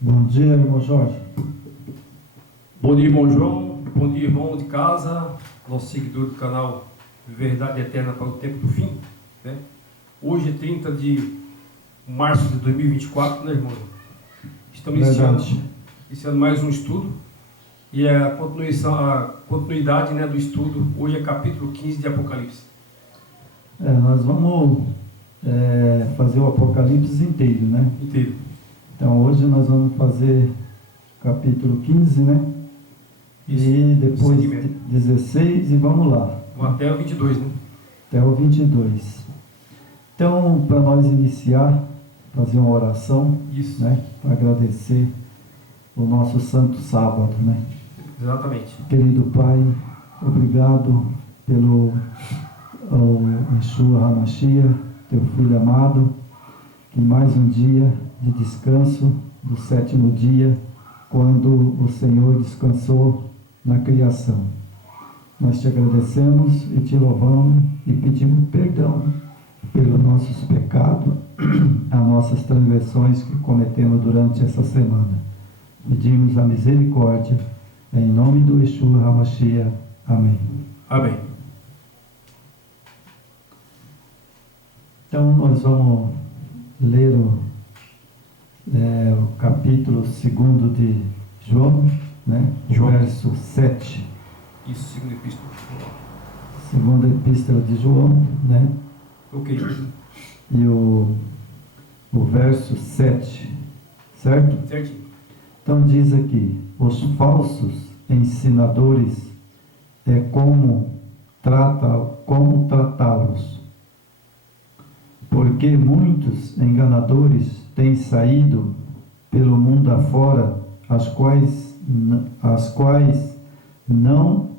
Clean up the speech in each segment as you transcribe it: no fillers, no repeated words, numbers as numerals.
Bom dia, irmão Jorge. Bom dia, irmão João. Bom dia, irmão de casa, nosso seguidor do canal Verdade Eterna para o Tempo do Fim, né? Hoje é 30 de março de 2024, né, irmão? Estamos iniciando mais um estudo e a continuidade, né, do estudo. Hoje é capítulo 15 de Apocalipse. Nós vamos fazer o Apocalipse inteiro, né? Inteiro. Então hoje nós vamos fazer capítulo 15, né? Isso. E depois 16 e vamos lá. Até o 22, né? Até o 22. Então, para nós iniciar, fazer uma oração, Isso. né? Para agradecer o nosso santo sábado, né? Exatamente. Querido Pai, obrigado pelo Yeshua HaMashiach, teu Filho amado, que mais um dia de descanso, do 7º dia, quando o Senhor descansou na criação. Nós te agradecemos e te louvamos e pedimos perdão pelos nossos pecados, as nossas transgressões que cometemos durante essa semana. Pedimos a misericórdia, em nome do Yeshua HaMashiach. Amém. Amém. Então nós vamos ler o capítulo 2 de João, né? João. Verso 7. Isso, segunda epístola. Segunda epístola de João, né? Ok. E o verso 7, certo? Certinho. Então diz aqui: os falsos ensinadores como tratá-los, porque muitos enganadores têm saído pelo mundo afora, as quais não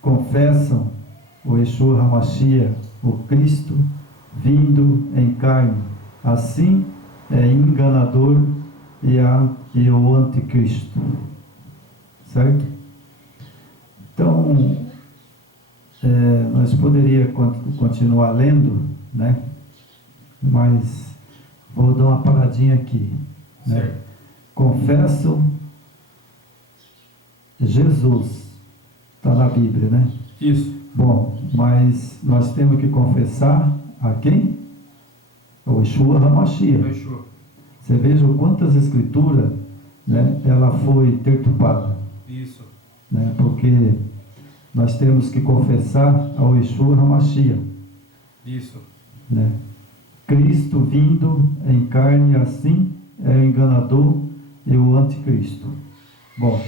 confessam o Yeshua HaMashiach, o Cristo vindo em carne. Assim é enganador e o anticristo. Certo? Então, nós poderíamos continuar lendo, né? Mas vou dar uma paradinha aqui, né? Certo. Confessam Jesus, está na Bíblia, né? Isso. Bom, mas nós temos que confessar a quem? O Yeshua HaMashiach. Fechou. Você veja quantas escrituras, né, ela foi perturbada, Isso. né? Porque nós temos que confessar ao Yeshua HaMashiach, Isso. né? Cristo vindo em carne, assim é o enganador e o anticristo. Bom,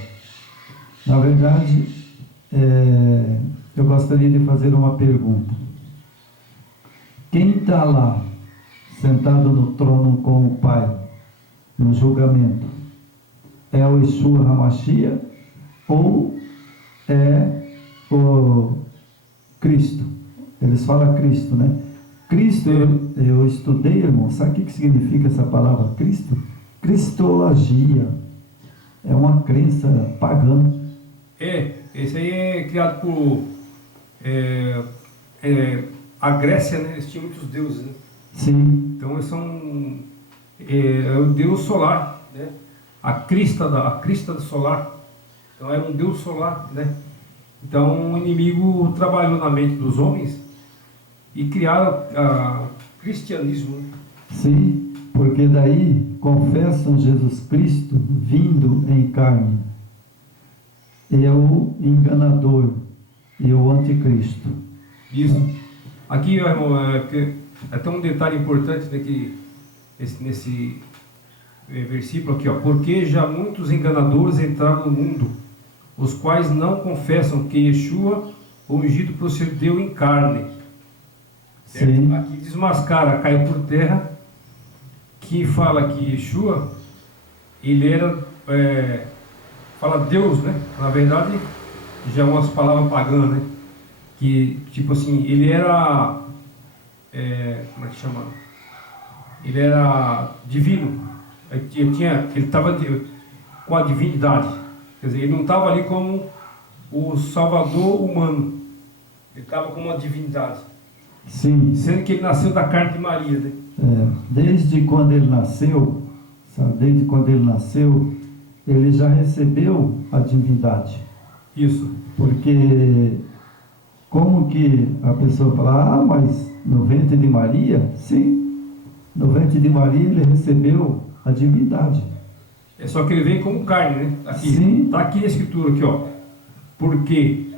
na verdade, eu gostaria de fazer uma pergunta. Quem está lá, sentado no trono com o Pai, no julgamento, é o Yeshua HaMashiach ou é o Cristo? Eles falam Cristo, né? Cristo, eu estudei, irmão, sabe o que significa essa palavra Cristo? Cristologia. É uma crença pagã. Esse aí é criado por a Grécia, né? Eles tinham muitos deuses, né? Sim. Então eles são o deus solar, né? A crista do solar. Então era um deus solar, né? Então o inimigo trabalhou na mente dos homens e criaram o cristianismo, né? Sim, porque daí confessam Jesus Cristo vindo em carne. É o enganador e o anticristo. Isso. Aqui, irmão, até um detalhe importante, né, que nesse versículo aqui, ó, porque já muitos enganadores entraram no mundo, os quais não confessam que Yeshua, o ungido, procedeu em carne. Certo? Sim. Aqui desmascara, caiu por terra, que fala que Yeshua, ele era, fala Deus, né? Na verdade, já é umas palavras pagãs, né? Que, tipo assim, ele era, como é que chama? Ele era divino, ele estava com a divindade, quer dizer, ele não estava ali como o Salvador humano. Ele estava como uma divindade. Sim. Sendo que ele nasceu da carne de Maria, né? Desde quando ele nasceu, sabe, desde quando ele nasceu, ele já recebeu a divindade. Isso. Porque como que a pessoa fala, mas no ventre de Maria? Sim, no ventre de Maria ele recebeu a divindade. É só que ele vem como carne, né? Aqui. Sim. Está aqui a escritura, aqui, ó. Porque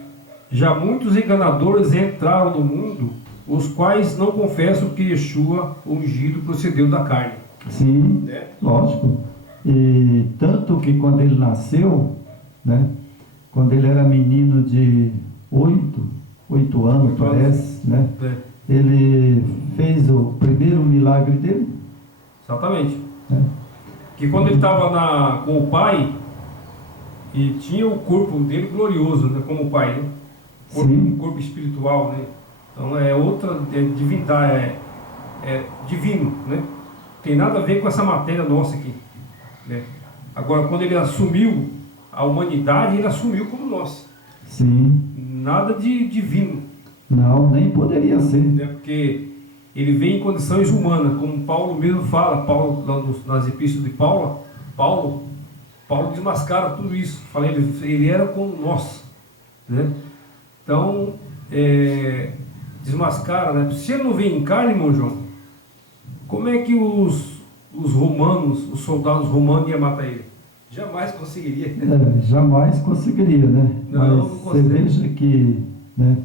já muitos enganadores entraram no mundo, os quais não confessam que Yeshua, o ungido, procedeu da carne. Sim, Né? lógico. E tanto que quando ele nasceu, né, quando ele era menino de 8 anos, parece, né, ele fez o primeiro milagre dele. Exatamente. Né? Que quando ele estava com o pai, e tinha o corpo dele glorioso, né, como o pai, né? Um corpo espiritual, né? Então é outra divindade, é divino, né? Tem nada a ver com essa matéria nossa aqui, né? Agora, quando ele assumiu a humanidade, ele assumiu como nós. Sim. Nada de divino. Não, nem poderia ser. Né? Porque ele vem em condições humanas, como Paulo mesmo fala, nas epístolas de Paulo desmascara tudo isso. Fala, ele era como nós, né? Então, desmascara, né? Se ele não vem em carne, irmão João, como é que os romanos, os soldados romanos iam matar ele? Jamais conseguiria. Jamais conseguiria, né? Não, mas não você veja que, né,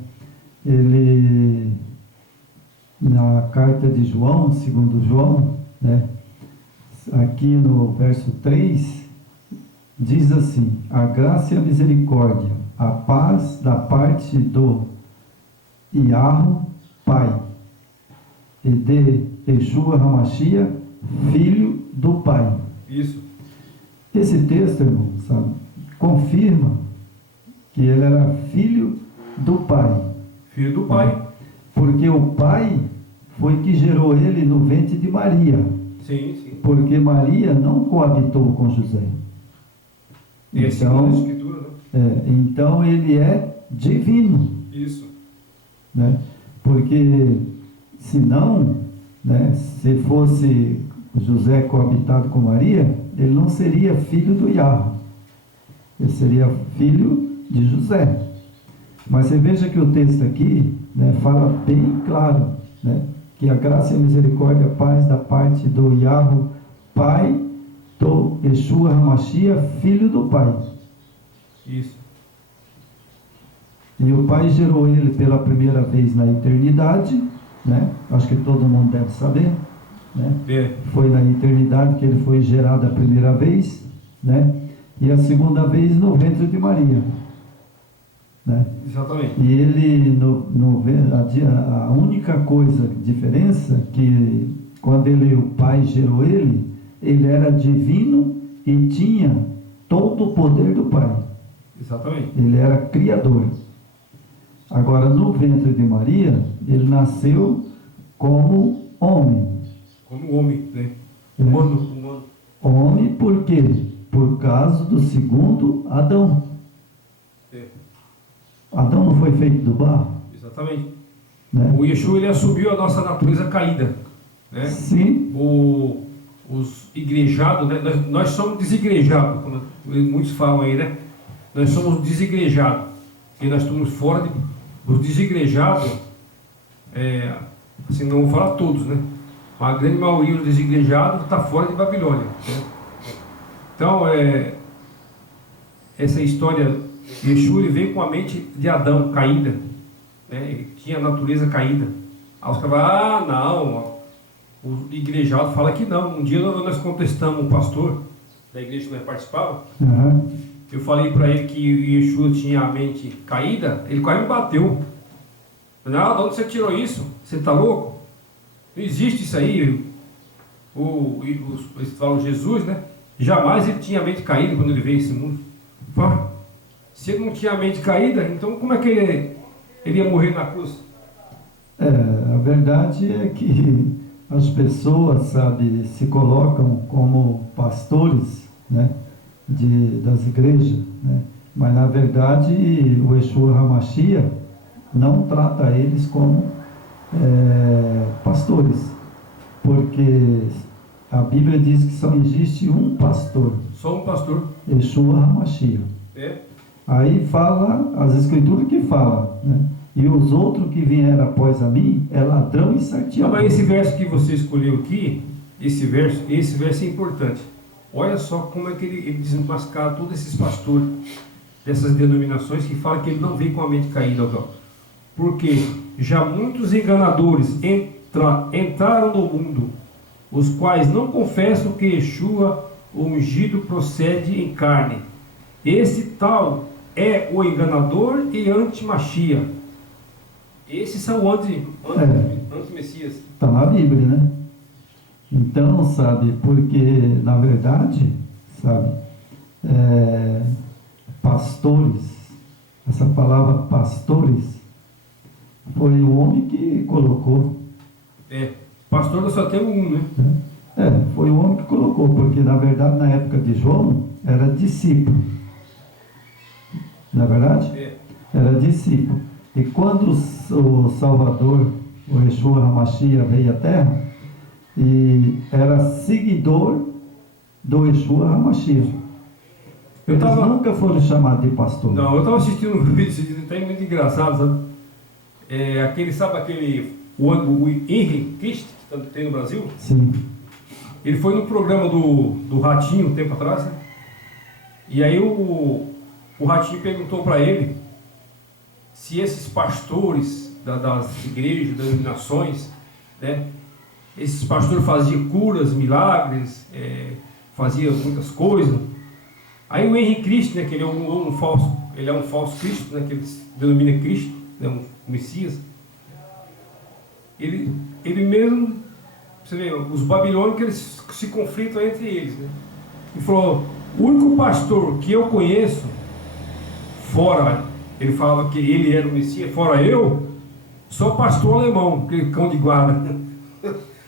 ele, na carta de João, segundo João, né, aqui no verso 3, diz assim: a graça e a misericórdia, a paz da parte do Yahweh, Pai, e de Yeshua HaMashiach, Filho do Pai. Isso. Esse texto, irmão, sabe, confirma que ele era filho do Pai. Filho do Pai. Porque o Pai foi que gerou ele no ventre de Maria. Sim, sim. Porque Maria não coabitou com José. Então, escritura, né? Então ele é divino. Isso. Né? Porque senão, né, se fosse José coabitado com Maria, ele não seria filho do Yahweh. Ele seria filho de José. Mas você veja que o texto aqui, né, fala bem claro, né, que a graça e a misericórdia, a paz da parte do Yahweh, Pai, do Yeshua HaMashiach, Filho do Pai. Isso. E o Pai gerou ele pela primeira vez na eternidade, né? Acho que todo mundo deve saber, né? Foi na eternidade que ele foi gerado a primeira vez, né? E a segunda vez no ventre de Maria, né? Exatamente. E ele, a única diferença que quando o Pai gerou ele era divino e tinha todo o poder do Pai. Exatamente. Ele era criador. Agora, no ventre de Maria, ele nasceu como homem. Como homem, né? Humano. Homem por quê? Por causa do segundo Adão. Adão não foi feito do barro? Exatamente. Né? O Yeshua, ele assumiu a nossa natureza caída, né? Sim. Os igrejados, né? Nós somos desigrejados, como muitos falam aí, né? Nós somos desigrejados. E nós estamos fora os desigrejados, assim, não vou falar todos, né? A grande maioria dos desigrejados está fora de Babilônia, né? Então, essa história, Yeshua, ele veio com a mente de Adão caída, né? Ele tinha a natureza caída. Aí os caras falam, o igrejado fala que não. Um dia nós contestamos um pastor da igreja que nós participávamos. Eu falei para ele que Yeshua tinha a mente caída, ele quase me bateu. Não, de onde você tirou isso? Você está louco? Não existe isso aí. Eles falam Jesus, né? Jamais ele tinha a mente caída quando ele veio a esse mundo. Se ele não tinha a mente caída, então como é que ele ia morrer na cruz? A verdade é que as pessoas, sabe, se colocam como pastores, né, das igrejas, né, Mas na verdade o Yeshua HaMashiach não trata eles como pastores, porque a Bíblia diz que só existe um pastor, Só um pastor. Yeshua HaMashiach. É. Aí fala, as escrituras que falam, né? E os outros que vieram após a mim é ladrão e salteador. Mas esse verso que você escolheu aqui, esse verso é importante. Olha só como é que ele desmascara todos esses pastores dessas denominações que falam que ele não veio com a mente caída, porque já muitos enganadores entraram no mundo, os quais não confessam que Yeshua, o ungido, procede em carne. Esse tal é o enganador e anti-Machia. Esses são anti-Messias. Está na Bíblia, né? Então, sabe, porque na verdade, sabe, pastores, essa palavra pastores, foi o homem que colocou. Pastor nós só temos um, né? Foi o homem que colocou, porque na verdade na época de João era discípulo. Não é verdade? Era discípulo. E quando o Salvador, o Yeshua HaMashiach, veio à Terra, e era seguidor do Yeshua HaMashiach. Eles nunca foram chamados de pastor. Não, eu estava assistindo um vídeo, está muito engraçado, sabe? O Henry Christ, que tem no Brasil? Sim. Ele foi no programa do Ratinho, um tempo atrás, né? E aí o Ratinho perguntou para ele se esses pastores das igrejas, das denominações, né? Esses pastores faziam curas, milagres, faziam muitas coisas. Aí o Henry Cristo, né, que ele é um falso Cristo, né, que ele denomina Cristo, né, um Messias. Ele mesmo, você vê, os babilônicos eles se conflitam entre eles, né? Ele falou: o único pastor que eu conheço, fora, ele falava que ele era o Messias, fora eu, sou pastor alemão, aquele cão de guarda,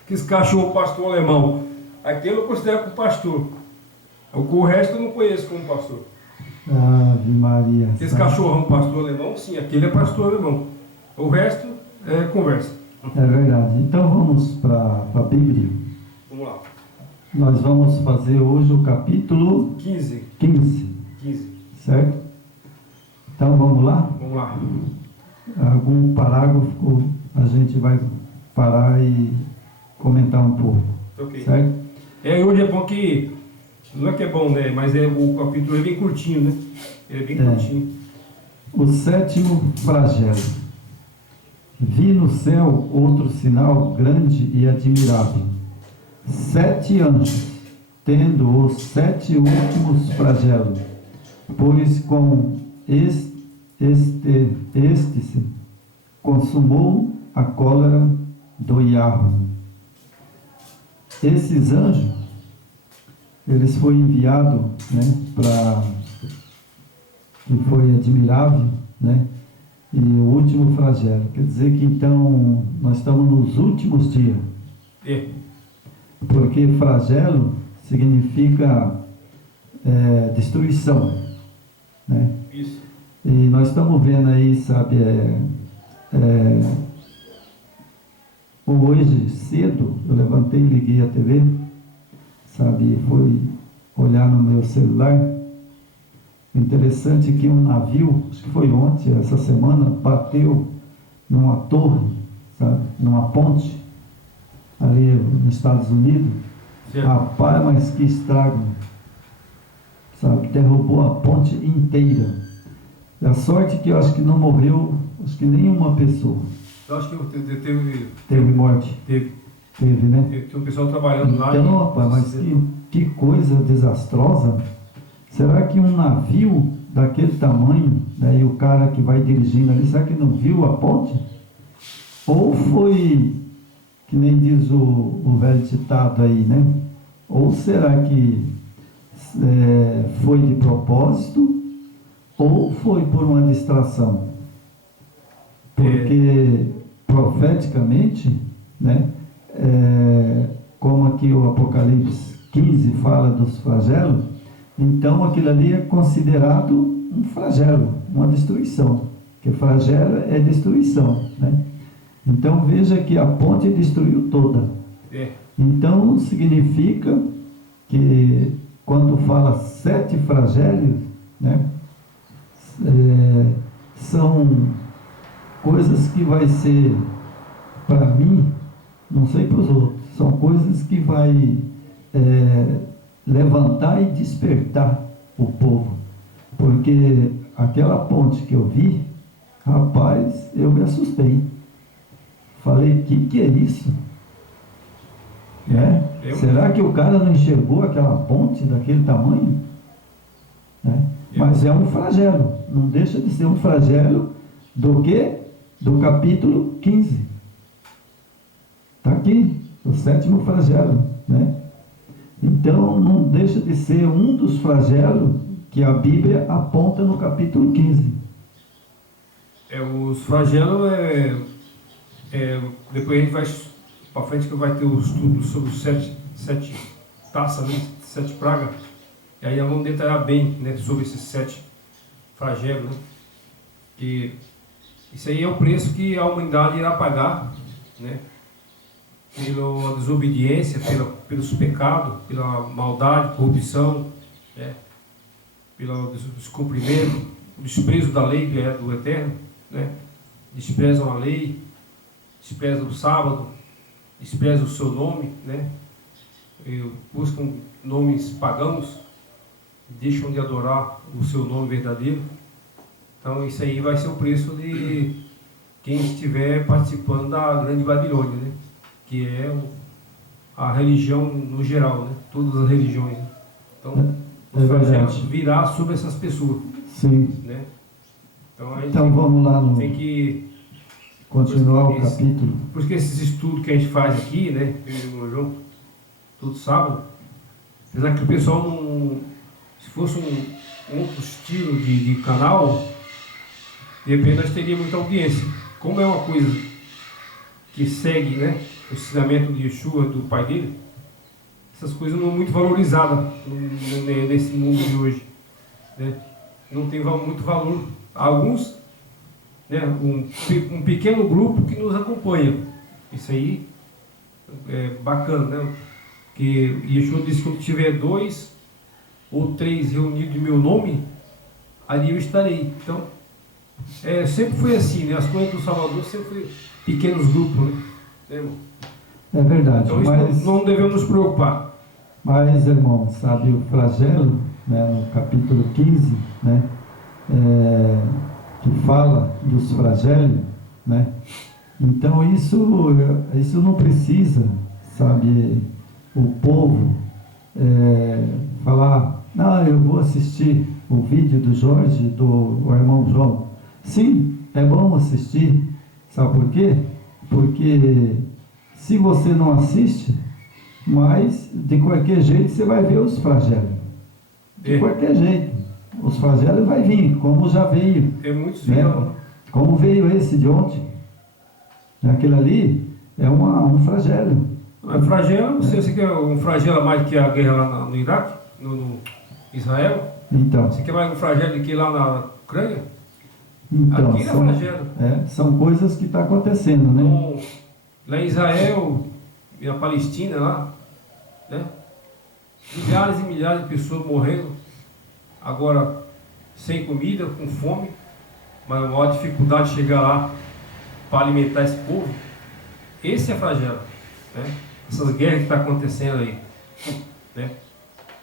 que esse cachorro pastor alemão, aquele eu considero como pastor. O resto eu não conheço como pastor. Ave Maria. Esse cachorrão pastor alemão, sim, aquele é pastor alemão. O resto é conversa. É verdade. Então vamos para a Bíblia. Vamos lá. Nós vamos fazer hoje o capítulo 15. Certo? Então vamos lá? Vamos lá. Algum parágrafo a gente vai parar e comentar um pouco. Ok. Certo? Hoje é bom que, não é que é bom, né? Mas o capítulo é bem curtinho, né? Ele é bem curtinho. O sétimo flagelo. Vi no céu outro sinal grande e admirável. 7 anjos, tendo os 7 últimos flagelos, pois com este se consumou a cólera do Yahvé. Esses anjos, eles foram enviados, né, que foi admirável, né, e o último flagelo. Quer dizer que então nós estamos nos últimos dias. Porque flagelo significa destruição, né? Isso. E nós estamos vendo aí, sabe, hoje cedo eu levantei e liguei a TV, sabe, fui olhar no meu celular. Interessante que um navio, acho que foi ontem, essa semana, bateu numa torre, sabe, numa ponte, ali nos Estados Unidos. Certo. Rapaz, mas que estrago, sabe, derrubou a ponte inteira. E a sorte que eu acho que não morreu, acho que nenhuma pessoa. Eu acho que Teve morte. Teve, né? Tem um pessoal trabalhando lá. Então, rapaz, mas que coisa desastrosa. Será que um navio daquele tamanho, né, e o cara que vai dirigindo ali, será que não viu a ponte? Ou foi, que nem diz o velho ditado aí, né? Ou será que foi de propósito, ou foi por uma distração? Porque profeticamente, né, como aqui o Apocalipse 15 fala dos flagelos, Então aquilo ali é considerado um flagelo, uma destruição, porque flagelo é destruição, né? Então veja que a ponte destruiu toda. Então significa que quando fala 7 flagelos, né, são coisas que vai ser para mim, não sei para os outros, são coisas que vai levantar e despertar o povo, porque aquela ponte que eu vi, rapaz, eu me assustei, falei, que é isso? Será que o cara não enxergou aquela ponte daquele tamanho? Mas é um flagelo, não deixa de ser um flagelo do que? Do capítulo 15. Está aqui, o 7º flagelo, né? Então não deixa de ser um dos flagelos que a Bíblia aponta no capítulo 15. Os flagelos depois a gente vai para frente que vai ter o estudo sobre os 7 taças, né? 7 pragas. E aí vamos detalhar bem, né, sobre esses 7 flagelos, né? Que isso aí é o preço que a humanidade irá pagar, né? Pela desobediência, pelos pecados, pela maldade, corrupção, né? Pelo descumprimento, o desprezo da lei do Eterno, né? Desprezam a lei, desprezam o sábado, desprezam o seu nome, né? Buscam nomes pagãos, deixam de adorar o seu nome verdadeiro. Então isso aí vai ser o preço de quem estiver participando da grande Babilônia, né? Que é a religião no geral, né? Todas as religiões, né? Então os flagelos virá sobre essas pessoas. Sim. Né? Então vamos lá no... Tem que continuar o capítulo. Porque esses estudos que a gente faz aqui, né? Eu e o irmão João, todo sábado, apesar que o pessoal não... Se fosse um outro estilo de canal, de repente nós teríamos muita audiência. Como é uma coisa que segue, né, o ensinamento de Yeshua, do pai dele, essas coisas não são muito valorizadas nesse mundo de hoje, né? Não tem muito valor. Alguns, né, um pequeno grupo que nos acompanha. Isso aí é bacana, né? Que Yeshua disse que quando tiver 2 ou 3 reunidos em meu nome, ali eu estarei. Então, sempre foi assim, né? As coisas do Salvador sempre foi pequenos grupos, né? É verdade. Então isso não devemos nos preocupar. Mas, irmão, sabe, o flagelo, né, no capítulo 15, né, que fala dos flagelos, né? Então isso não precisa, sabe, o povo falar, eu vou assistir o vídeo do Jorge, do irmão João. Sim, é bom assistir, sabe por quê? Porque se você não assiste, mas de qualquer jeito você vai ver os flagelos. De qualquer jeito. Os flagelos vai vir, como já veio. Tem muitos, né? Como veio esse de ontem. Aquele ali é um flagelo. Flagelo, você quer um flagelo mais que a guerra lá no Iraque, no Israel? Então. Você quer mais um flagelo do que lá na Ucrânia? Então, aqui é flagelo. São coisas que estão acontecendo, né? Então, lá em Israel e na Palestina, lá, né? Milhares e milhares de pessoas morrendo, agora sem comida, com fome, mas a maior dificuldade de chegar lá para alimentar esse povo. Esse é flagelo, né? Essas guerras que estão acontecendo aí, né?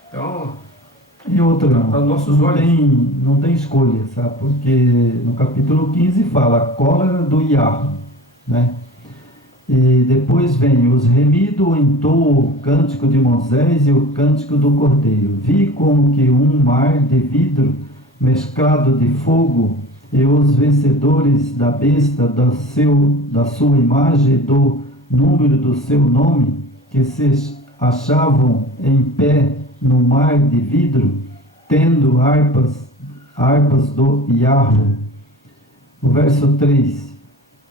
Então, e outra, não tem escolha, sabe? Porque no capítulo 15 fala a cólera do Iarro, né? E depois vem os remidos entoam o cântico de Moisés e o cântico do Cordeiro. Vi como que um mar de vidro mesclado de fogo e os vencedores da besta da sua imagem, do número do seu nome, que se achavam em pé no mar de vidro, tendo harpas do Iarro. O verso 3: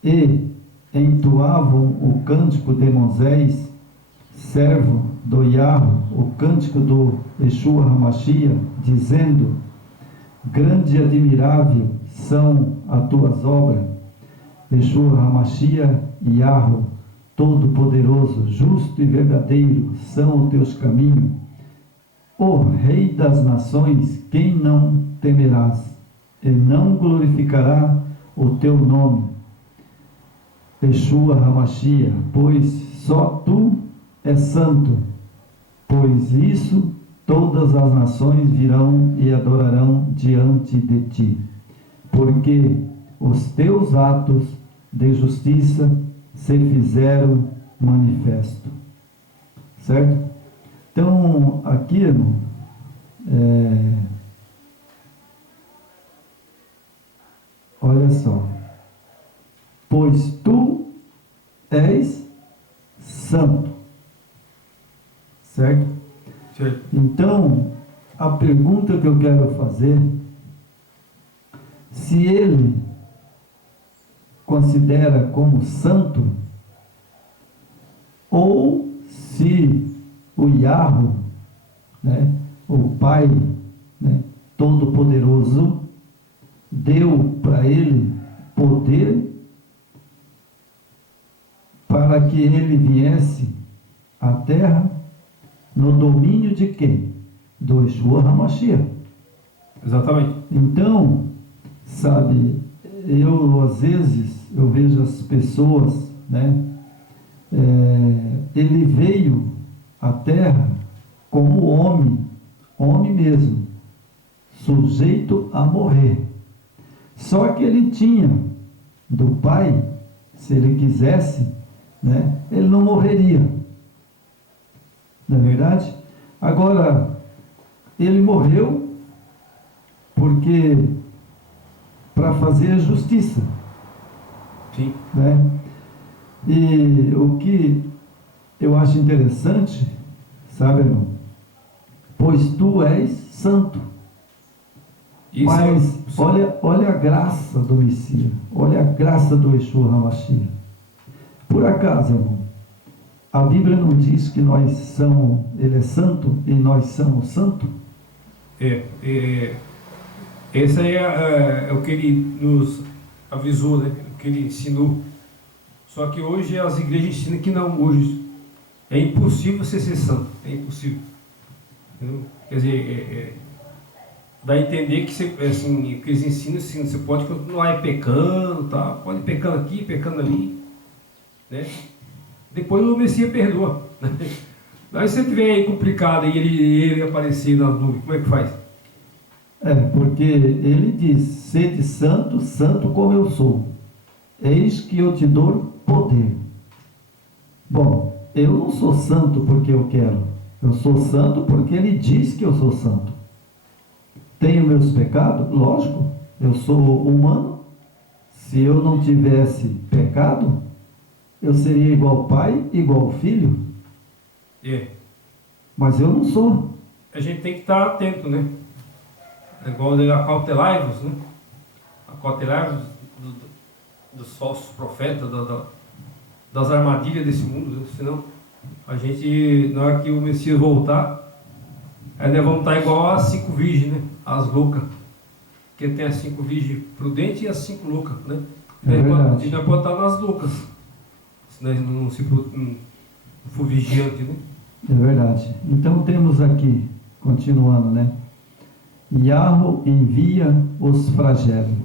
e entoavam o cântico de Moisés, servo do Iarro, o cântico do Yeshua HaMashiach, dizendo: grande e admirável são as tuas obras, Yeshua HaMashiach, Yahweh, Todo-Poderoso, justo e verdadeiro são os teus caminhos. Ó Rei das nações, quem não temerás, e não glorificará o teu nome, Yeshua HaMashiach, pois só tu és santo. Pois isso todas as nações virão e adorarão diante de ti, porque os teus atos de justiça se fizeram manifesto. Certo? Então, aqui, irmão, olha só. Pois tu és santo. Certo? Certo. Então, a pergunta que eu quero fazer: se ele considera como santo, ou se o Yahweh, né, o Pai, né, Todo-Poderoso, deu para ele poder para que ele viesse à terra no domínio de quem? Do Yeshua HaMashiach. Exatamente. Então, sabe, às vezes eu vejo as pessoas, né, ele veio à terra como homem mesmo, sujeito a morrer. Só que ele tinha do Pai, se ele quisesse, né, ele não morreria. Não é verdade? Agora, ele morreu porque para fazer justiça. Sim. Né? E o que eu acho interessante, sabe, irmão? Pois tu és santo. Isso. Mas olha a graça do Messias, olha a graça do Yeshua HaMashiach. Por acaso, irmão, a Bíblia não diz que ele é santo e nós somos santos? Esse é o que ele nos avisou, né? O que ele ensinou. Só que hoje as igrejas ensinam que não, hoje é impossível você ser santo, é impossível. Entendeu? Quer dizer, dá a entender que assim, que eles ensinam assim, você pode continuar pecando, tá? Pode ir pecando aqui, pecando ali, né? Depois o Messias perdoa. Aí se você tiver aí complicado e ele aparecer na nuvem, como é que faz? Porque ele diz: sede santo, santo como eu sou. Eis que eu te dou poder. Bom, eu não sou santo porque eu quero. Eu sou santo porque ele diz que eu sou santo. Tenho meus pecados? Lógico, eu sou humano. Se eu não tivesse pecado, eu seria igual pai, igual filho. Mas eu não sou. A gente tem que estar atento, né? É igual acautelai-vos, né? Acautelai-vos dos falsos profetas, das armadilhas desse mundo, né? Senão a gente, na hora que o Messias voltar, aí nós vamos estar igual às 5 virgens, né? As loucas. Porque tem as 5 virgens prudentes e as 5 loucas, né? É verdade. E nós podemos estar nas loucas, se nós não for vigiante, né? É verdade. Então temos aqui, continuando, né? Yahweh envia os flagelos.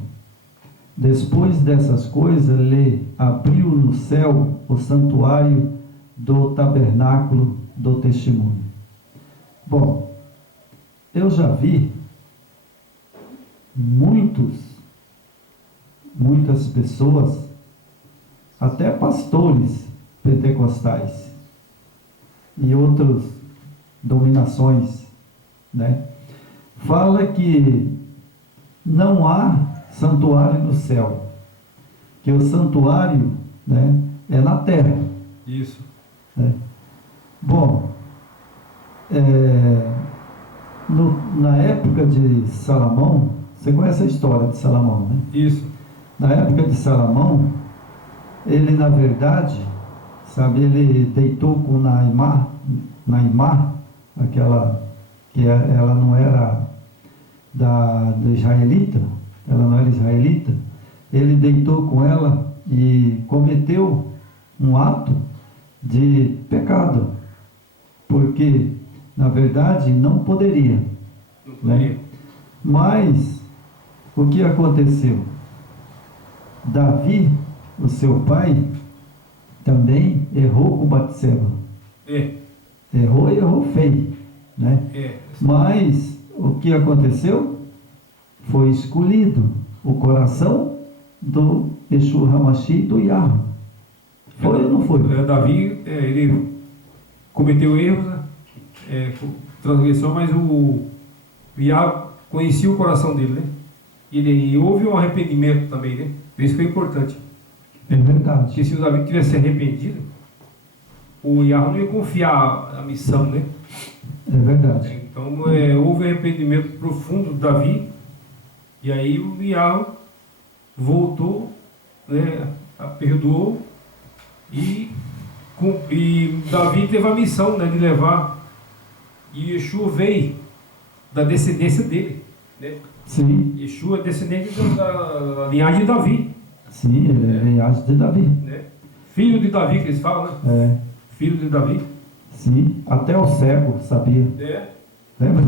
Depois dessas coisas, lhe abriu no céu o santuário do tabernáculo do testemunho. Bom, eu já vi muitas pessoas, até pastores pentecostais e outras dominações, né? Fala que não há santuário no céu, que o santuário, né, é na terra. Isso. Né? Bom, na época de Salomão, você conhece a história de Salomão, né? Isso. Na época de Salomão, ele na verdade, sabe, ele deitou com Naimá, aquela que ela não era do israelita, ela não era israelita, ele deitou com ela e cometeu um ato de pecado, porque na verdade não poderia, né? Mas o que aconteceu? Davi, o seu pai, também errou com Batseba. Errou e errou feio, né? Mas o que aconteceu? Foi escolhido o coração do Yeshua HaMashiach e do Yahweh. Foi ou não foi? Davi, ele cometeu erros, né? Transgressão, mas o Yahweh conhecia o coração dele, né? E houve um arrependimento também, né? Isso foi importante. É verdade. Porque se o Davi tivesse arrependido, o Yahweh não ia confiar a missão, né? É verdade. Então houve arrependimento profundo de Davi, e aí o Yahweh voltou, né? Perdoou, e Davi teve a missão, né, de levar, e Yeshua veio da descendência dele, né? Sim. Yeshua é descendente da linhagem de Davi. Sim, ele é linhagem de Davi. Né? Filho de Davi, que eles falam, né? Filho de Davi. Sim, até o cego sabia. Lembra?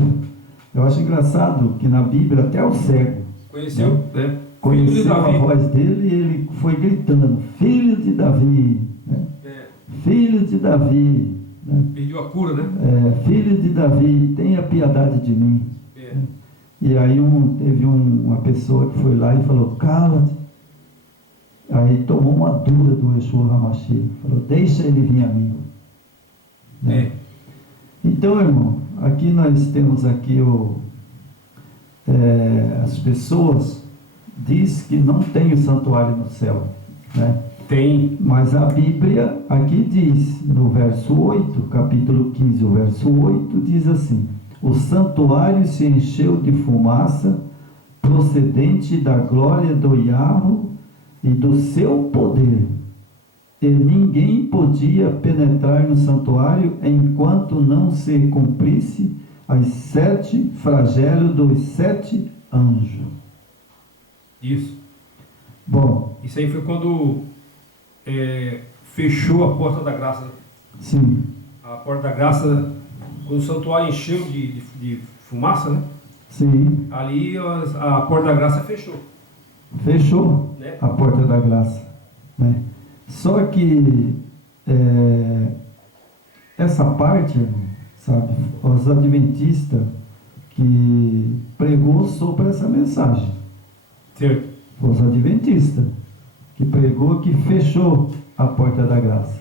Eu acho engraçado que na Bíblia até o cego conheceu, né? Conheceu a voz dele e ele foi gritando: Filho de Davi, né? Filho de Davi, né? Pediu a cura, né? Filho de Davi, tenha piedade de mim. E aí teve uma pessoa que foi lá e falou: cala-te. Aí tomou uma dura do Yeshua HaMashiach, falou: deixa ele vir a mim, né? Então, irmão, aqui nós temos aqui as pessoas diz que não tem o santuário no céu, né? Tem. Mas a Bíblia aqui diz, no verso 8, capítulo 15, o verso 8, diz assim: o santuário se encheu de fumaça procedente da glória do Yahweh e do seu poder, e ninguém podia penetrar no santuário enquanto não se cumprisse as 7 flagelos dos 7 anjos. Isso. Bom. Isso aí foi quando fechou a porta da graça. Sim. A porta da graça, quando o santuário encheu de fumaça, né? Sim. Ali a porta da graça fechou. Fechou, né? A porta da graça, né? Só que essa parte, sabe, os adventistas que pregou sobre essa mensagem. Certo. Os adventistas que pregou que fechou a porta da graça.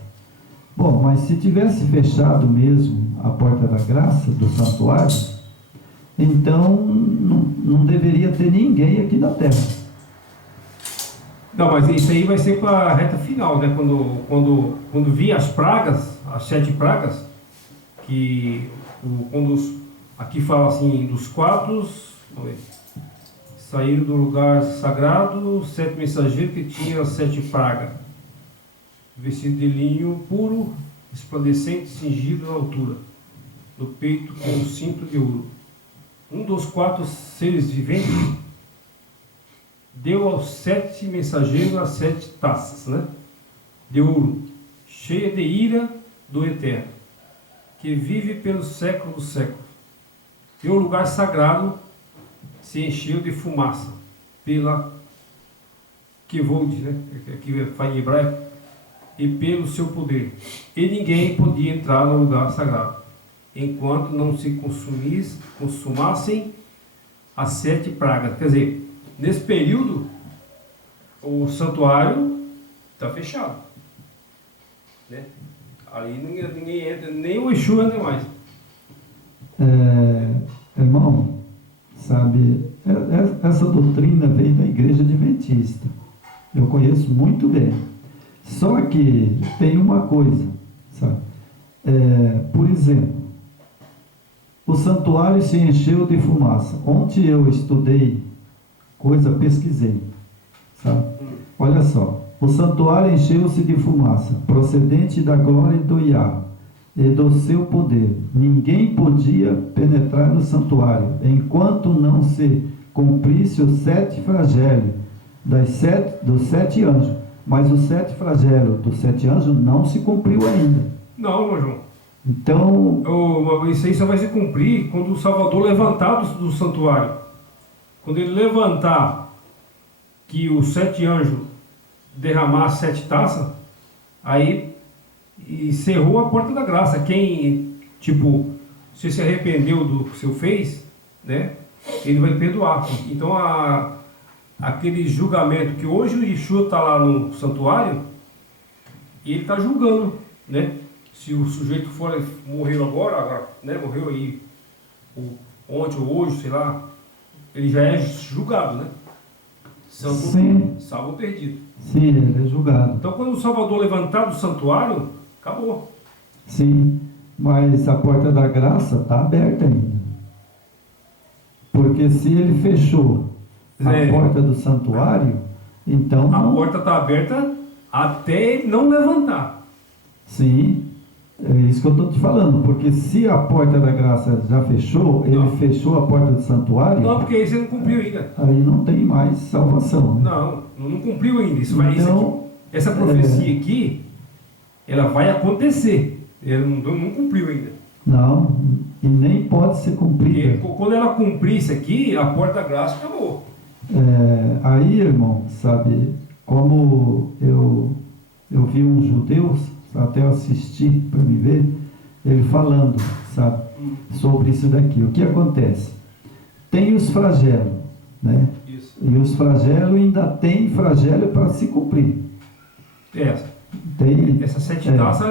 Bom, mas se tivesse fechado mesmo a porta da graça do santuário, então não deveria ter ninguém aqui na terra. Não, mas isso aí vai ser para a reta final, né? Quando vir as pragas, as 7 pragas, aqui fala assim, dos 4, saíram do lugar sagrado 7 mensageiros que tinham as 7 pragas, vestido de linho puro, resplandecente, cingido na altura, no peito com um cinto de ouro. Um dos 4 seres viventes deu aos 7 mensageiros as 7 taças, né, de ouro, cheia de ira do Eterno, que vive pelos séculos dos séculos. E o lugar sagrado se encheu de fumaça, pela Kevod, né, que faz em hebraico, e pelo seu poder. E ninguém podia entrar no lugar sagrado, enquanto não se consumassem as 7 pragas. Quer dizer, nesse período, o santuário está fechado, né? Ali ninguém entra, nem o Yeshua entra mais. Irmão, sabe, essa doutrina veio da igreja adventista. Eu conheço muito bem. Só que tem uma coisa, sabe? Por exemplo, o santuário se encheu de fumaça. Ontem eu estudei pesquisei, sabe? Olha só, o santuário encheu-se de fumaça, procedente da glória do Yahweh, e do seu poder. Ninguém podia penetrar no santuário, enquanto não se cumprisse o 7 flagélio dos 7 anjos. Mas o 7 flagélio dos 7 anjos não se cumpriu ainda. Não, irmão João. Então, Isso aí só vai se cumprir quando o Salvador levantar do santuário. Quando ele levantar, que os 7 anjos derramar as 7 taças, aí encerrou a porta da graça. Quem, você se arrependeu do que você fez, né? Ele vai perdoar. Então, aquele julgamento que hoje o Yeshua está lá no santuário, e ele está julgando, né? Se o sujeito morreu agora, né? Morreu aí ontem ou hoje, sei lá, ele já é julgado, né? Salvo ou perdido. Sim, ele é julgado. Então, quando o Salvador levantar do santuário, acabou. Sim, mas a porta da graça está aberta ainda. Porque se ele fechou a porta do santuário, então... A porta está aberta até ele não levantar. Sim, é isso que eu estou te falando. Porque se a porta da graça já fechou, ele fechou a porta do santuário... Não, porque aí você não cumpriu ainda. Aí não tem mais salvação. Né? Não cumpriu ainda. Essa profecia aqui, ela vai acontecer. Ele não cumpriu ainda. Não, e nem pode ser cumprida. Porque quando ela cumprir isso aqui, a porta da graça acabou. Aí, irmão, sabe, como eu vi uns judeus, até eu assisti para me ver, ele falando, sabe, sobre isso daqui. O que acontece? Tem os flagelos, né? Isso. E os flagelos ainda tem flagelo para se cumprir. Essa 7 taças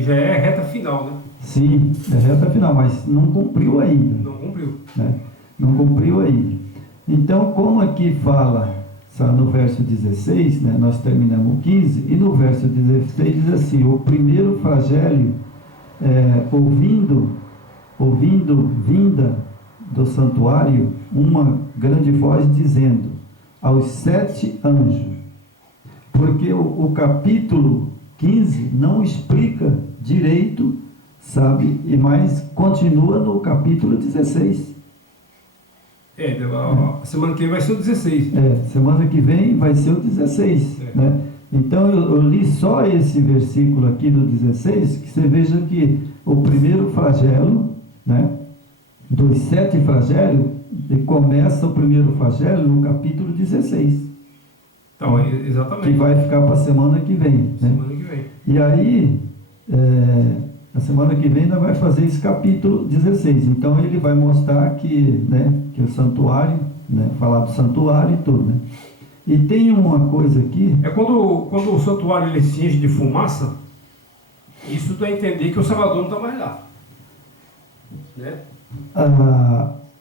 já é reta final, né? Sim, é reta final, mas não cumpriu ainda. Não cumpriu. Né? Não cumpriu ainda. Então, como aqui fala, sabe, no verso 16, né, nós terminamos o 15, e no verso 16 diz assim: o primeiro flagélio, ouvindo vinda do santuário, uma grande voz dizendo aos 7 anjos, porque o capítulo 15 não explica direito, sabe, e mais continua no capítulo 16. Semana que vem vai ser o 16. Semana que vem vai ser o 16. Né? Então eu li só esse versículo aqui do 16, que você veja que o primeiro flagelo, né, dos 7 flagelos, começa o primeiro flagelo no capítulo 16. Então, exatamente. Que vai ficar para a semana que vem. Semana que vem. E aí, a semana que vem ainda vai fazer esse capítulo 16. Então ele vai mostrar que, né, que o santuário, né, falar do santuário e tudo. Né? E tem uma coisa aqui... Quando o santuário ele se enche de fumaça, isso dá a entender que o Salvador não está mais lá. Né?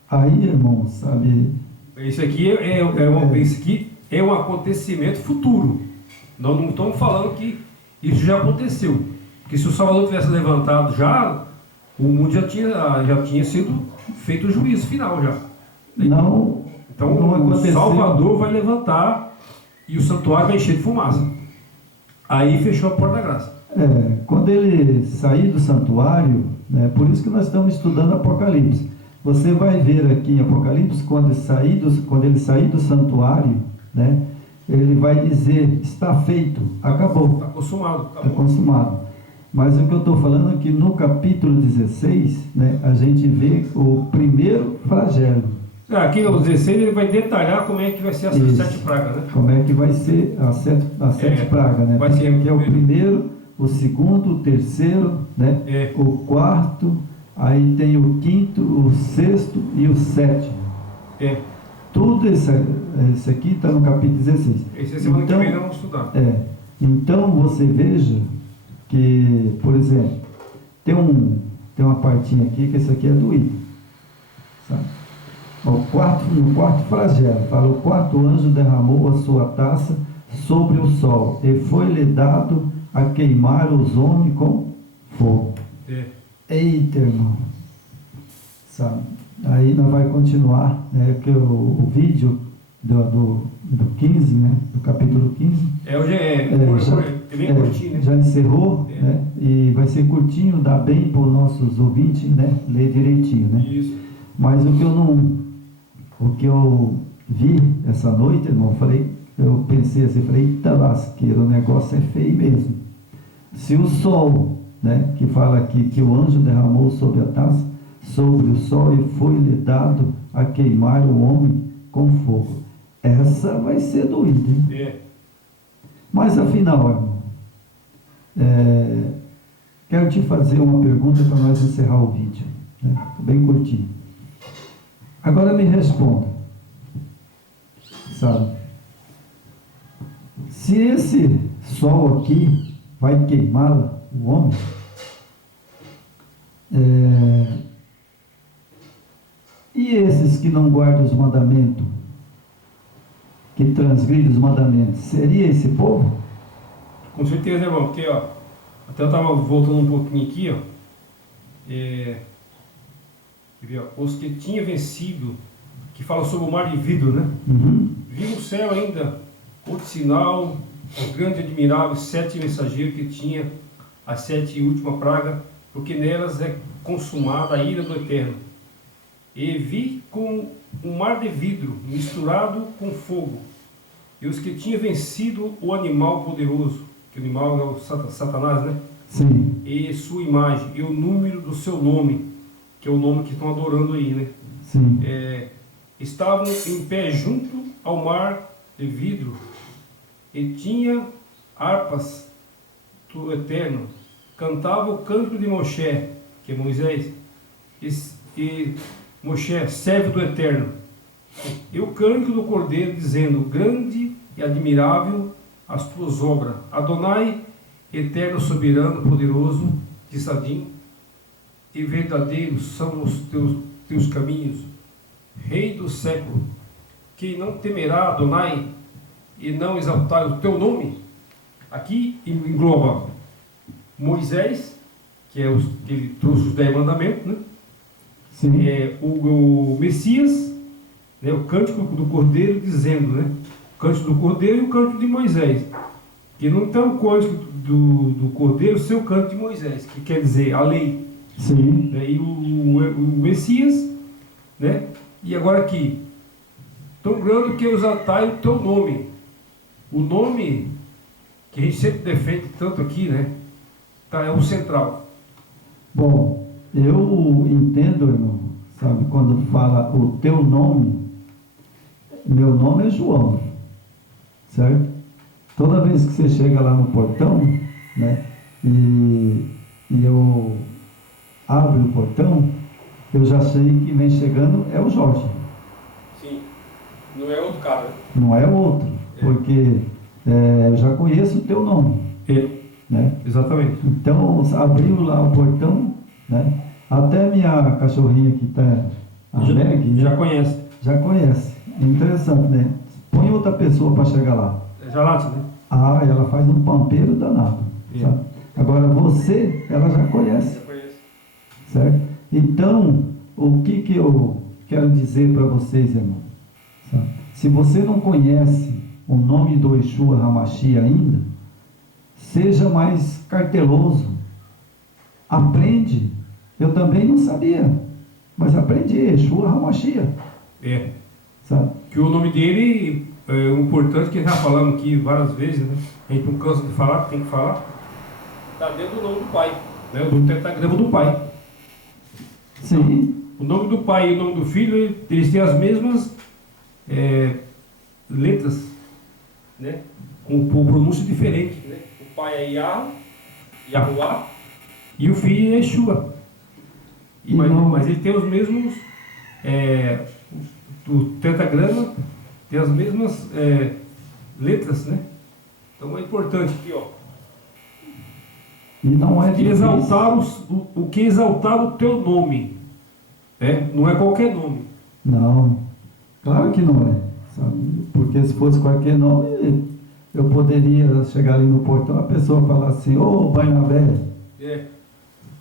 Aí, irmão, sabe... Isso aqui é um acontecimento futuro. Nós não estamos falando que isso já aconteceu. Porque se o Salvador tivesse levantado já, o mundo já tinha sido feito o juízo final já. Então o Salvador vai levantar e o santuário vai encher de fumaça. Aí fechou a porta da graça. Quando ele sair do santuário, né, por isso que nós estamos estudando Apocalipse. Você vai ver aqui em Apocalipse, quando ele sair do santuário, né, ele vai dizer: está feito, acabou. Está consumado. Está consumado. Mas o que eu estou falando é que no capítulo 16, né, a gente vê o primeiro flagelo. Aqui no 16 ele vai detalhar como é que vai ser as 7 pragas, né? Como é que vai ser as 7 pragas, né? Vai ser que é o primeiro, o segundo, o terceiro, né? O quarto, aí tem o quinto, o sexto e o sétimo. Tudo isso aqui está no capítulo 16. Esse é semana que vem nós vamos estudar. Então você veja que, por exemplo, tem uma partinha aqui que esse aqui é do item, sabe? No quarto flagelo, fala: o quarto anjo derramou a sua taça sobre o sol, e foi-lhe dado a queimar os homens com fogo. Eita, irmão, sabe? Aí nós vai continuar, né, que o vídeo do 15, né? Do capítulo 15. Hoje é bem curtinho, né? Já encerrou, É. né? E vai ser curtinho, dá bem para os nossos ouvintes, né? Ler direitinho, né? Isso. Mas o que eu vi essa noite, irmão, eu pensei assim, falei, eita lasqueira, o negócio é feio mesmo. Se o sol, né, que fala aqui que o anjo derramou sobre a taça, sobre o sol e foi-lhe dado a queimar o homem com fogo. Essa vai ser doída, hein? É. Mas afinal, irmão, quero te fazer uma pergunta para nós encerrar o vídeo, né? Bem curtinho. Agora me responda, sabe? Se esse sol aqui vai queimar o homem, e esses que não guardam os mandamentos, que transgridem os mandamentos, seria esse povo? Com certeza, irmão, porque ó, até eu estava voltando um pouquinho aqui, ó. Quer ver, ó, os que tinha vencido, que fala sobre o mar de vidro, né? Uhum. Viu o céu ainda, outro sinal, o grande e admirável, 7 mensageiros que tinha as 7 última praga, porque nelas é consumada a ira do Eterno. E vi com um mar de vidro misturado com fogo, e os que tinha vencido o animal poderoso, que o animal é o Satanás, né? Sim. E sua imagem, e o número do seu nome, que é o nome que estão adorando aí, né? Sim. Estavam em pé junto ao mar de vidro, e tinha harpas do Eterno, cantava o canto de Moshe, que é Moisés, e Moshe, servo do Eterno, e o cântico do Cordeiro, dizendo: grande e admirável as tuas obras, Adonai, Eterno, soberano, poderoso, de Sadim, e verdadeiros são os teus caminhos, Rei do século. Quem não temerá Adonai e não exaltar o teu nome? Aqui engloba Moisés, que ele trouxe os 10 mandamentos, né? Sim. O Messias, né? O cântico do Cordeiro, dizendo, né? O cântico do Cordeiro e o cântico de Moisés. Que não tem o cântico do Cordeiro, o seu canto de Moisés, que quer dizer a lei. Sim. Né? E o Messias, né? E agora aqui, tão grande que exaltai o teu nome. O nome que a gente sempre defende tanto aqui, né? É o central. Bom, eu entendo, irmão, sabe, quando fala o teu nome, meu nome é João, certo? Toda vez que você chega lá no portão, né, e eu abro o portão, eu já sei que vem chegando é o Jorge. Sim, não é outro cara. Não é outro, porque eu já conheço o teu nome. Né? Exatamente. Então, abriu lá o portão, né? Até minha cachorrinha que está alegre, já conhece. Já conhece. Interessante, né? Põe outra pessoa para chegar lá. Já late, né? Ah, ela faz um pampeiro danado. Sabe? Agora você, ela já conhece. Certo? Então, o que eu quero dizer para vocês, irmão? Sabe? Se você não conhece o nome do Yeshua HaMashiach ainda, seja mais carteloso. Aprende. Eu também não sabia, mas aprendi. Yeshua HaMashiach. Sabe? Que o nome dele é importante, que já falamos aqui várias vezes, né? A gente não cansa de falar, tem que falar. Está dentro do nome do Pai, né? Do tetagrama do Pai. Sim. O nome do Pai e o nome do Filho, eles têm as mesmas letras, né? Com pronúncia diferente, né? O Pai é Yahuwah, e o Filho é Yeshua. Mas ele tem os mesmos, o tetagrama tem as mesmas letras, né? Então é importante aqui, ó. E não é difícil. O que exaltar o teu nome, né? Não é qualquer nome. Não, claro que não é, sabe? Porque se fosse qualquer nome, eu poderia chegar ali no portão, a pessoa falar assim: ô Barnabé,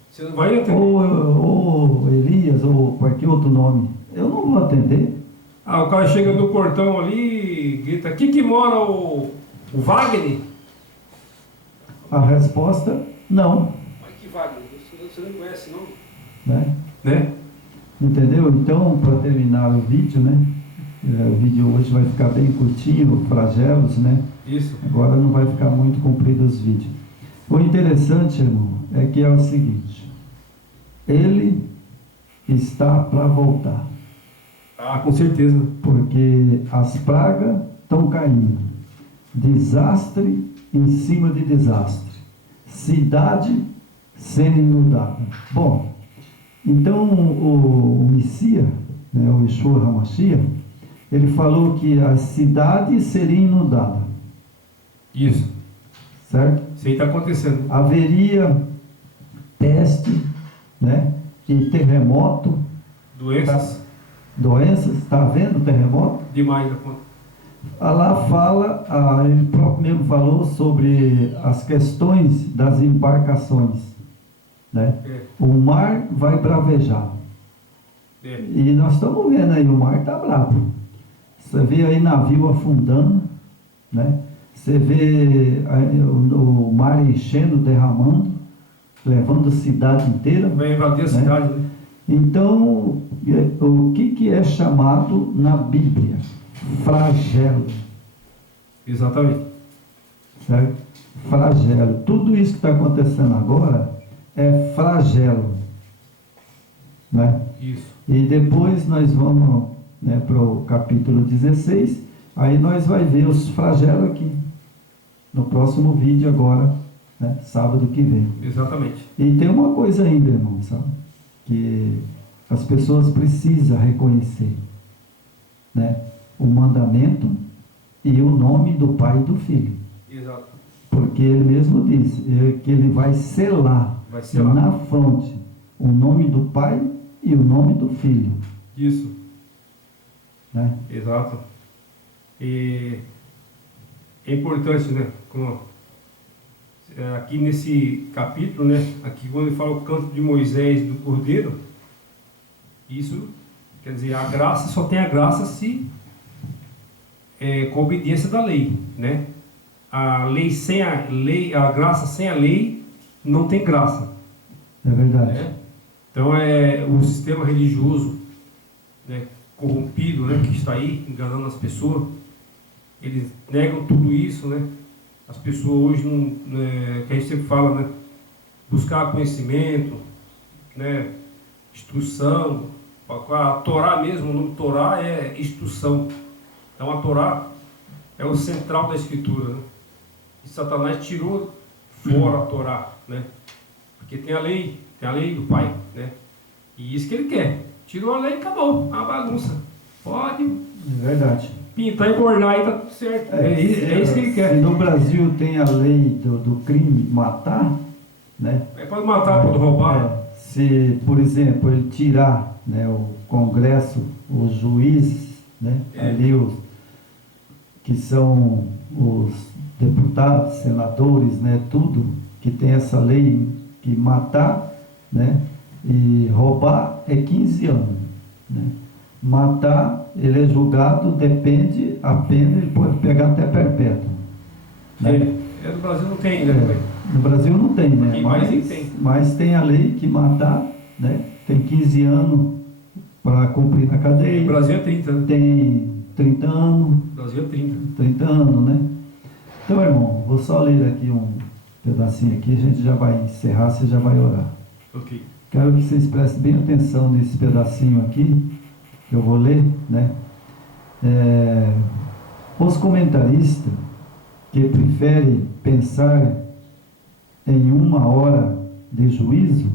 você não vai atender. ou Elias, ou qualquer outro nome. Eu não vou atender. O cara chega no portão ali e grita, aqui que mora o Wagner? A resposta, não. Mas que Wagner? Você não conhece, não? Né? Entendeu? Então, para terminar o vídeo, né? O vídeo hoje vai ficar bem curtinho, flagelos, né? Isso. Agora não vai ficar muito comprido os vídeos. O interessante, irmão, é que é o seguinte: ele está para voltar. Com certeza. Porque as pragas estão caindo. Desastre em cima de desastre. Cidade sendo inundada. Bom, então o Messias, né, o Yeshua HaMashiach, ele falou que a cidade seria inundada. Isso. Certo? Isso aí está acontecendo. Haveria peste, né? E terremoto. Doenças. Está havendo terremoto? Demais da conta. Lá fala, ele próprio mesmo falou sobre as questões das embarcações, né? O mar vai bravejar. E nós estamos vendo aí, o mar está bravo. Você vê aí navio afundando, né? Você vê o mar enchendo, derramando, levando a cidade inteira. Vai invadir a cidade, né? Então, o que é chamado na Bíblia? Flagelo. Exatamente. Certo? Flagelo. Tudo isso que está acontecendo agora é flagelo. Né? Isso. E depois nós vamos, né, para o capítulo 16, aí nós vai ver os flagelos aqui. No próximo vídeo agora, né, sábado que vem. Exatamente. E tem uma coisa ainda, irmão, sabe? Que as pessoas precisam reconhecer, né? O mandamento e o nome do Pai e do Filho. Exato. Porque ele mesmo diz que ele vai selar na fronte o nome do Pai e o nome do Filho. Isso. Né? Exato. E é importante, né? Como, aqui nesse capítulo, né? Aqui quando ele fala o canto de Moisés e do Cordeiro, isso quer dizer, a graça só tem a graça se com a obediência da lei, né? A lei sem a lei, a graça sem a lei não tem graça. É verdade. Né? Então o sistema religioso, né, corrompido, né, que está aí enganando as pessoas, eles negam tudo isso, né? As pessoas hoje não, que a gente sempre fala, né, buscar conhecimento, né, instrução. A Torá mesmo, o nome Torá é instrução. Então a Torá é o central da Escritura, né? E Satanás tirou fora a Torá, né? Porque tem a lei do Pai, né? E isso que ele quer. Tirou a lei e acabou, a bagunça. Pode verdade. Pintar e bordar e tá tudo certo. É isso que ele quer. Se no Brasil tem a lei do crime matar, né? Pode matar, pode roubar. Se, por exemplo, ele tirar, né, o Congresso, os juízes, né? Ali os que são os deputados, senadores, né? Tudo que tem essa lei que matar, né? E roubar é 15 anos, né? Matar, ele é julgado, depende a pena, ele pode pegar até perpétuo. Né? No Brasil não tem, né? No Brasil não tem, né? Mas tem a lei que matar, né? Tem 15 anos para cumprir na cadeia. No Brasil é 30. Tem 30 anos. No Brasil é 30. 30 anos, né? Então, irmão, vou só ler aqui um pedacinho aqui, a gente já vai encerrar, você já vai orar. Ok. Quero que vocês prestem bem atenção nesse pedacinho aqui, que eu vou ler, né? Os comentaristas que preferem pensar em uma hora de juízo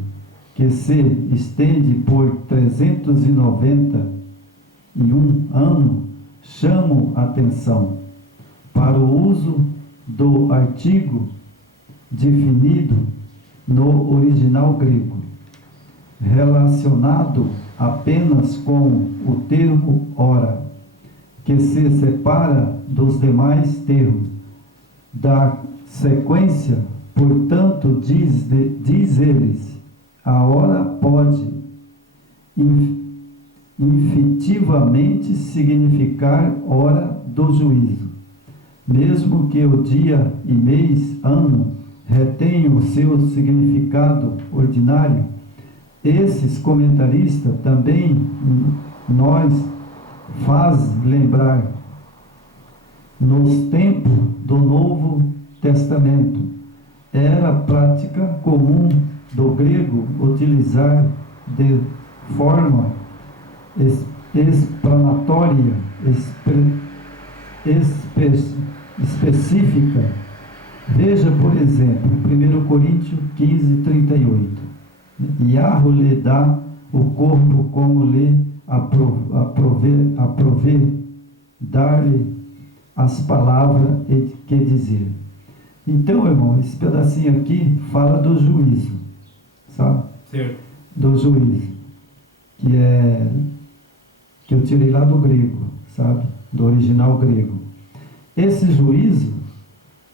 que se estende por 391 anos, chamam atenção para o uso do artigo definido no original grego, relacionado apenas com o termo hora, que se separa dos demais termos da sequência. Portanto, diz eles, a hora pode efetivamente significar hora do juízo, mesmo que o dia e mês, ano, retenham o seu significado ordinário. Esses comentaristas também nos faz lembrar, nos tempos do Novo Testamento, era prática comum do grego utilizar de forma explanatória específica. Veja, por exemplo, 1 Coríntios 15, 38. Yahweh lhe dá o corpo como lhe aprove, dar-lhe as palavras que dizer. Então, irmão, esse pedacinho aqui fala do juízo, sabe? Certo. Do juízo, que eu tirei lá do grego, sabe? Do original grego. Esse juízo,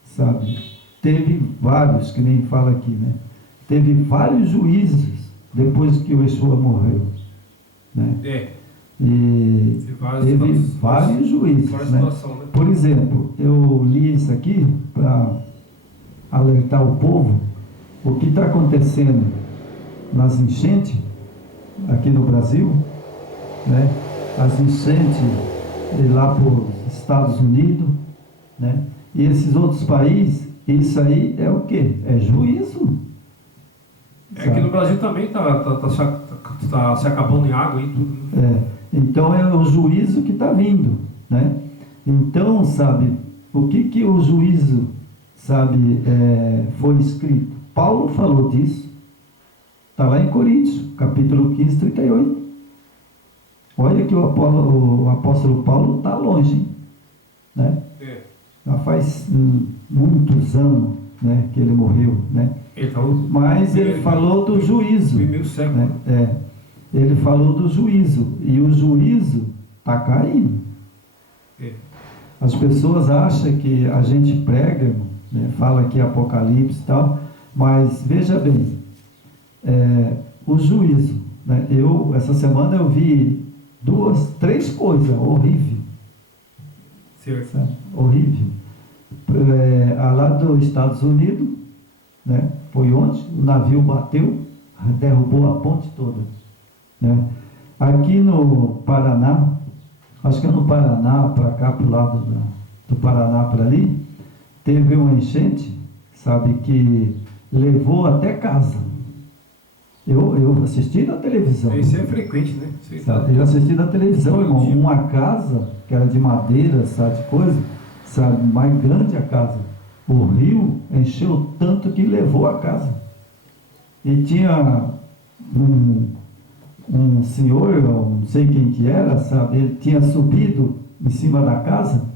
sabe, teve vários, que nem fala aqui, né? Teve vários juízes depois que o Yeshua morreu, né? E teve vários juízes, né? Por exemplo, eu li isso aqui para alertar o povo o que está acontecendo nas enchentes aqui no Brasil, né? As enchentes lá para os Estados Unidos, né? E esses outros países, isso aí é o quê? É juízo. Aqui no Brasil também tá se acabando em água e tudo. Então é o juízo que está vindo, né? Então, sabe, o que o juízo, sabe, foi escrito? Paulo falou disso. Está lá em Coríntios, capítulo 15, 38. Olha que o apóstolo Paulo está longe, hein? Né? Já faz muitos anos, né, que ele morreu, né? Mas ele falou do juízo. Primeiro século. Né? Ele falou do juízo. E o juízo está caindo. As pessoas acham que a gente prega, né, fala que é Apocalipse e tal, mas veja bem, o juízo, né? Essa semana eu vi 3 coisas horríveis. Certo. Horrível. Lá dos Estados Unidos, né? Foi onde o navio bateu, derrubou a ponte toda, né? Aqui no Paraná, acho que é no Paraná, para cá, para o lado do Paraná, para ali, teve uma enchente, sabe, que levou até casa. Eu assisti na televisão. Isso é frequente, né? Eu assisti na televisão, irmão, uma casa que era de madeira, sabe, de coisa, sabe, mais grande a casa. O rio encheu tanto que levou a casa. E tinha um senhor, eu não sei quem que era, sabe, ele tinha subido em cima da casa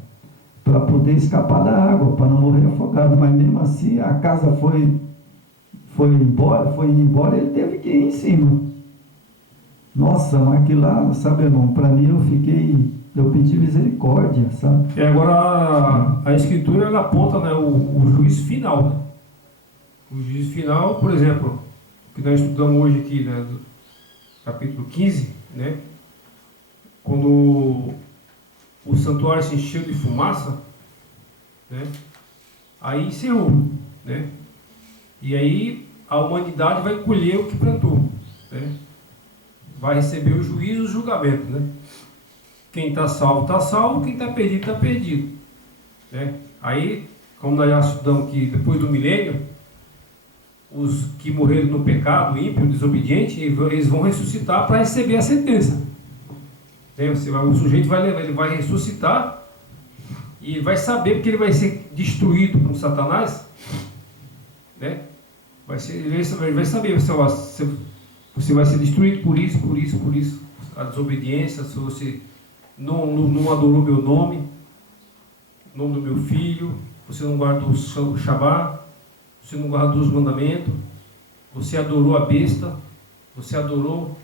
para poder escapar da água, para não morrer afogado, mas mesmo assim a casa foi indo embora, ele teve que ir em cima. Nossa, mas que lá, sabe, irmão, para mim eu pedi misericórdia, sabe? Agora a Escritura ela aponta, né, o juízo final, né? O juízo final, por exemplo, que nós estudamos hoje aqui, né, do capítulo 15, né? Quando o santuário se encheu de fumaça, né? Aí encerrou, né? E aí a humanidade vai colher o que plantou, né? Vai receber o juízo e o julgamento, né? Quem está salvo, quem está perdido, né? Aí, como nós já estudamos que depois do milênio, os que morreram no pecado, ímpio, desobediente, eles vão ressuscitar para receber a sentença. O sujeito ele vai ressuscitar e vai saber, porque ele vai ser destruído por Satanás, né? Ele vai saber se você vai ser destruído por isso, a desobediência, se você não adorou meu nome, o nome do meu filho, você não guardou o Shabá, você não guardou os mandamentos, você adorou a besta, você adorou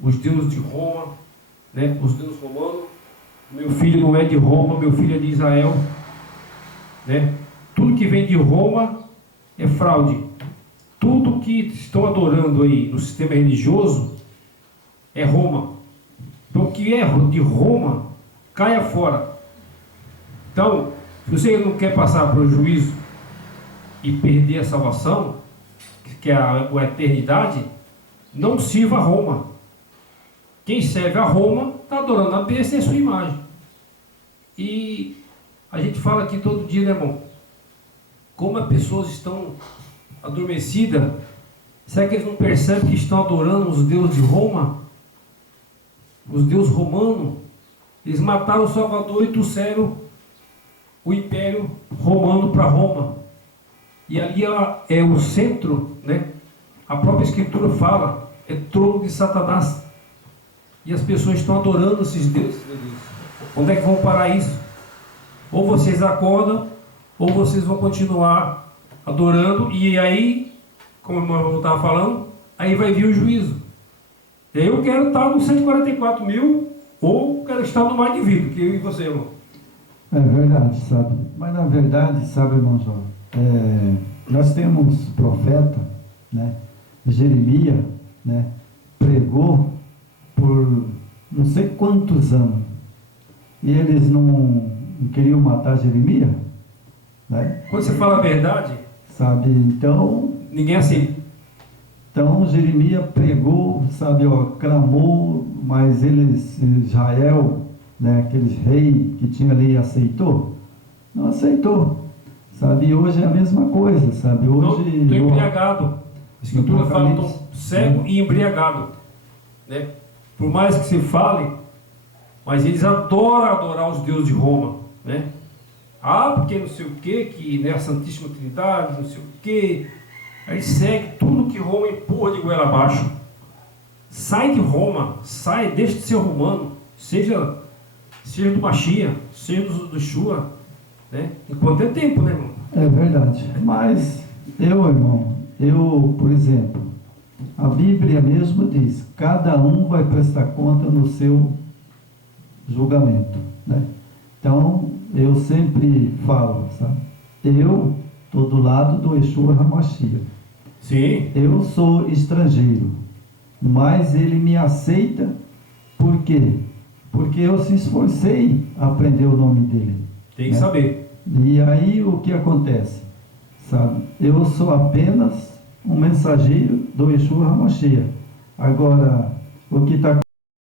os deuses de Roma, né, os deuses romanos. Meu filho não é de Roma, meu filho é de Israel, né? Tudo que vem de Roma é fraude. Tudo que estão adorando aí no sistema religioso é Roma. Então, o que é de Roma, caia fora. Então, se você não quer passar para o juízo e perder a salvação, que é a eternidade, não sirva a Roma. Quem serve a Roma está adorando a besta e a sua imagem. E a gente fala aqui todo dia, né, irmão? Como as pessoas estão adormecidas. Será que eles não percebem que estão adorando os deuses de Roma? Os deuses romanos? Eles mataram o Salvador e trouxeram o Império Romano para Roma. E ali é o centro, né? A própria Escritura fala, é trono de Satanás. E as pessoas estão adorando esses deuses. Onde é que vão parar isso? Ou vocês acordam, ou vocês vão continuar adorando, e aí, como o irmão estava falando, aí vai vir o juízo. Eu quero estar no 144 mil, ou quero estar no mar de vida, que eu e você, irmão. É verdade, sabe? Mas na verdade, sabe, irmão João, nós temos profeta, né? Jeremias, né? Pregou por não sei quantos anos, e eles não queriam matar Jeremias, né? Quando você fala a verdade, sabe, então ninguém aceita. Então Jeremias pregou, sabe, clamou, mas Israel, né, aqueles reis que tinha ali, aceitou? Não aceitou, sabe? E hoje é a mesma coisa, sabe? Hoje Estou embriagado. A Escritura fala, estou cego e embriagado, né? Por mais que se fale, mas eles adoram adorar os deuses de Roma, né? Porque não sei o que né, a Santíssima Trindade, não sei o que. Aí segue tudo que Roma empurra de goela abaixo. Sai de Roma, deixa de ser romano, seja do Machia, seja do Shua, né? Enquanto é tempo, né, irmão? É verdade. Mas irmão, por exemplo, a Bíblia mesmo diz, cada um vai prestar conta no seu julgamento, né? Então, eu sempre falo, sabe? Eu estou do lado do Yeshua HaMashiach. Sim. Eu sou estrangeiro, mas ele me aceita, por quê? Porque eu se esforcei a aprender o nome dele. Tem que saber. E aí o que acontece? Sabe? Eu sou apenas um mensageiro do Yeshua HaMashiach. Agora, o que está